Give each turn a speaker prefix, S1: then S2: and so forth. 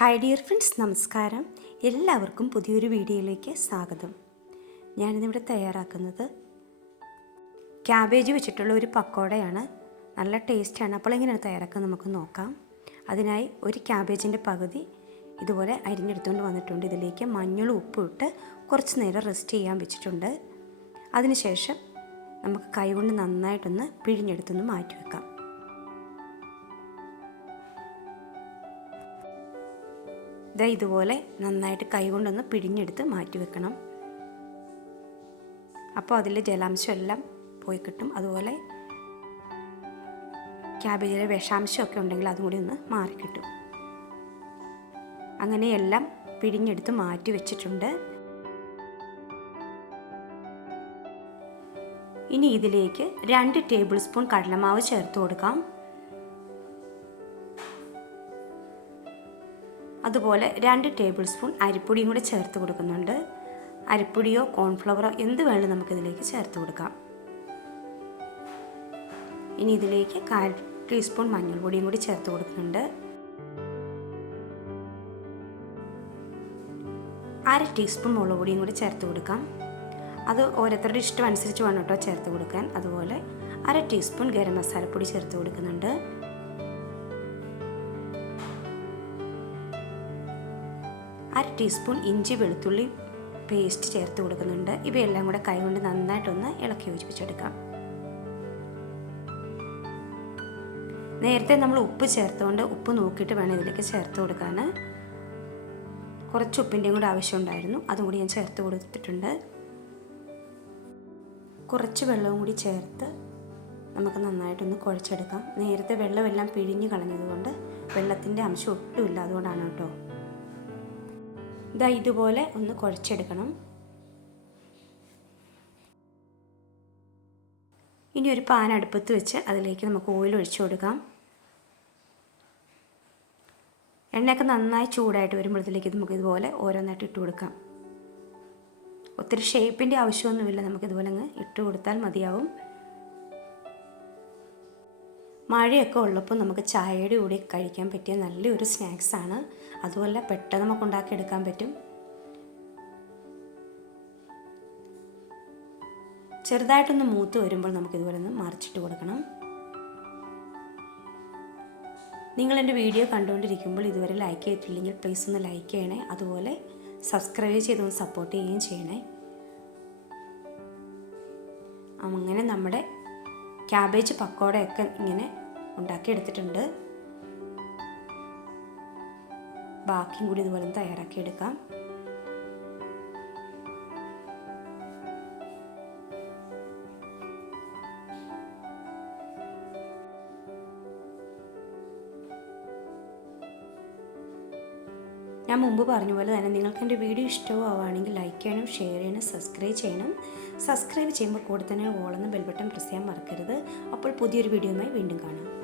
S1: Hi dear friends നമസ്കാരം. എല്ലാവർക്കും പുതിയൊരു വീഡിയോയിലേക്ക് സ്വാഗതം. ഞാനിന്നിവിടെ തയ്യാറാക്കുന്നത് ക്യാബേജ് വെച്ചിട്ടുള്ള ഒരു പക്കോടയാണ്. നല്ല ടേസ്റ്റാണ്. അപ്പോൾ എങ്ങനെയാണ് തയ്യാറാക്കുന്നത് നമുക്ക് നോക്കാം. അതിനായി ഒരു ക്യാബേജിന്റെ പകുതി ഇതുപോലെ അരിഞ്ഞെടുത്തുകൊണ്ട് വന്നിട്ടുണ്ട്. ഇതിലേക്ക് മഞ്ഞളും ഉപ്പും ഇട്ട് കുറച്ച് നേരം റെസ്റ്റ് ചെയ്യാൻ വെച്ചിട്ടുണ്ട്. അതിനുശേഷം നമുക്ക് കൈകൊണ്ട് നന്നായിട്ടൊന്ന് പിഴിഞ്ഞെടുത്തൊന്ന് മാറ്റി വെക്കാം. ഇതാ ഇതുപോലെ നന്നായിട്ട് കൈകൊണ്ടൊന്ന് പിഴിഞ്ഞെടുത്ത് മാറ്റി വെക്കണം. അപ്പോൾ അതിൽ ജലാംശം എല്ലാം പോയി കിട്ടും. അതുപോലെ ക്യാബേജിലെ വിഷാംശമൊക്കെ ഉണ്ടെങ്കിൽ അതും കൂടി ഒന്ന് മാറിക്കിട്ടും അങ്ങനെ എല്ലാം പിഴിഞ്ഞെടുത്ത് മാറ്റി വെച്ചിട്ടുണ്ട്. ഇനി ഇതിലേക്ക് രണ്ട് ടേബിൾ സ്പൂൺ കടലമാവ് ചേർത്ത് കൊടുക്കാം. അതുപോലെ രണ്ട് ടേബിൾ സ്പൂൺ അരിപ്പൊടിയും കൂടി ചേർത്ത് കൊടുക്കുന്നുണ്ട്. അരിപ്പൊടിയോ കോൺഫ്ലവറോ എന്ത് വേണമെങ്കിലും നമുക്കിതിലേക്ക് ചേർത്ത് കൊടുക്കാം. ഇനി ഇതിലേക്ക് കാൽ ടീസ്പൂൺ മഞ്ഞൾപ്പൊടിയും കൂടി ചേർത്ത് കൊടുക്കുന്നുണ്ട്. അര ടീസ്പൂൺ മുളക് പൊടിയും കൂടി ചേർത്ത് കൊടുക്കാം. അത് ഓരോരുത്തരുടെ ഇഷ്ടം അനുസരിച്ച് വേണം കേട്ടോ ചേർത്ത് കൊടുക്കാൻ. അതുപോലെ അര ടീസ്പൂൺ ഗരം മസാലപ്പൊടി ചേർത്ത് കൊടുക്കുന്നുണ്ട്. അര ടീസ്പൂൺ ഇഞ്ചി വെളുത്തുള്ളി പേസ്റ്റ് ചേർത്ത് കൊടുക്കുന്നുണ്ട്. ഇവയെല്ലാം കൂടെ കൈകൊണ്ട് നന്നായിട്ടൊന്ന് ഇളക്കി യോജിപ്പിച്ചെടുക്കാം. നേരത്തെ നമ്മൾ ഉപ്പ് ചേർത്തുകൊണ്ട് ഉപ്പ് നോക്കിയിട്ട് വേണം ഇതിലേക്ക് ചേർത്ത് കൊടുക്കാൻ കുറച്ച് ഉപ്പിന്റെയും കൂടെ ആവശ്യമുണ്ടായിരുന്നു അതും കൂടി ഞാൻ ചേർത്ത് കൊടുത്തിട്ടുണ്ട്. കുറച്ച് വെള്ളവും കൂടി ചേർത്ത് നമുക്ക് നന്നായിട്ടൊന്ന് കുഴച്ചെടുക്കാം. നേരത്തെ വെള്ളമെല്ലാം പിഴിഞ്ഞ് കളഞ്ഞതുകൊണ്ട് വെള്ളത്തിന്റെ അംശം ഒട്ടുമില്ല അതുകൊണ്ടാണ് കേട്ടോ. ഇതാ ഇതുപോലെ ഒന്ന് കുഴച്ചെടുക്കണം. ഇനി ഒരു പാൻ അടുപ്പത്ത് വെച്ച് അതിലേക്ക് നമുക്ക് ഓയിൽ ഒഴിച്ചു കൊടുക്കാം. എണ്ണയൊക്കെ നന്നായി ചൂടായിട്ട് വരുമ്പോഴത്തേക്ക് നമുക്ക് ഇതുപോലെ ഓരോന്നായിട്ട് ഇട്ട് കൊടുക്കാം. ഒത്തിരി ഷേപ്പിന്റെ ആവശ്യമൊന്നുമില്ല. നമുക്കിതുപോലെ അങ്ങ് ഇട്ട് കൊടുത്താൽ മതിയാവും. മഴയൊക്കെ ഉള്ളപ്പോൾ നമുക്ക് ചായയുടെ കൂടി കഴിക്കാൻ പറ്റിയ നല്ലൊരു സ്നാക്സാണ് അതുപോലെ പെട്ടെന്ന് നമുക്ക് ഉണ്ടാക്കിയെടുക്കാൻ പറ്റും. ചെറുതായിട്ടൊന്ന് മൂത്ത് വരുമ്പോൾ നമുക്ക് ഇതുപോലെ ഒന്ന് മറിച്ചിട്ട് കൊടുക്കണം. നിങ്ങൾ എന്റെ വീഡിയോ കണ്ടുകൊണ്ടിരിക്കുമ്പോൾ ഇതുവരെ ലൈക്ക് ചെയ്തിട്ടില്ലെങ്കിൽ പ്ലീസ് ഒന്ന് ലൈക്ക് ചെയ്യണേ. അതുപോലെ സബ്സ്ക്രൈബ് ചെയ്തൊന്ന് സപ്പോർട്ട് ചെയ്യുകയും ചെയ്യണേ. അങ്ങനെ നമ്മുടെ ക്യാബേജ് പക്കോടയൊക്കെ ഇങ്ങനെ ഉണ്ടാക്കിയെടുത്തിട്ടുണ്ട്. ബാക്കിയും കൂടി ഇതുപോലെ തയ്യാറാക്കിയെടുക്കാം. ഞാൻ മുമ്പ് പറഞ്ഞ പോലെ തന്നെ നിങ്ങൾക്ക് എന്റെ വീഡിയോ ഇഷ്ടമാവുകയാണെങ്കിൽ ലൈക്ക് ചെയ്യണം ഷെയർ ചെയ്യണം സബ്സ്ക്രൈബ് ചെയ്യണം. സബ്സ്ക്രൈബ് ചെയ്യുമ്പോൾ കൂടെ തന്നെ ഓളെന്ന് ബെൽബട്ടൺ പ്രസ് ചെയ്യാൻ മറക്കരുത്. അപ്പോൾ പുതിയൊരു വീഡിയോയുമായി വീണ്ടും കാണാം.